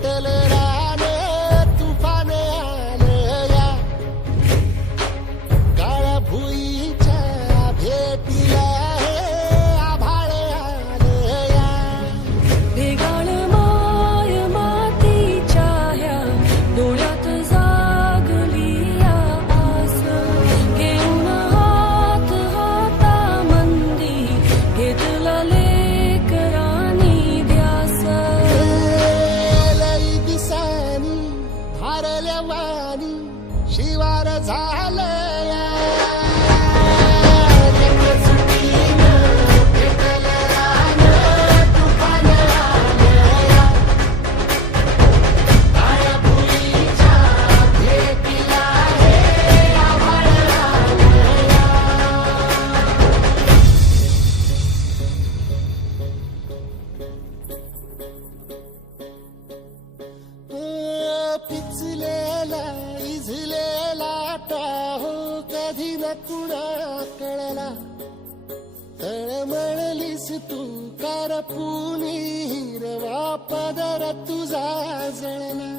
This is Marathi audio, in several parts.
tele. वाणी शिवार झालं पिचलेला इझलेला टाहो कधी न कुणा कळला तळमळलीस तू कारपुनी हिरवा पदर तुझा जळला.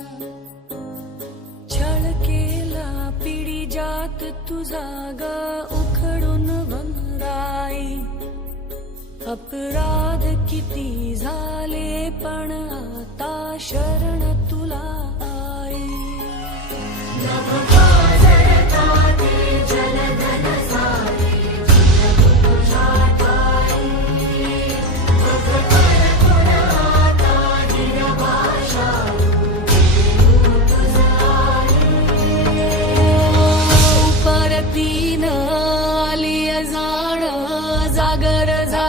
छळ केला पिढी जात तुझा ग उखडून वनराई अपराध किती झाले पण आता शरण तुला परतीन आली जाण जागर जा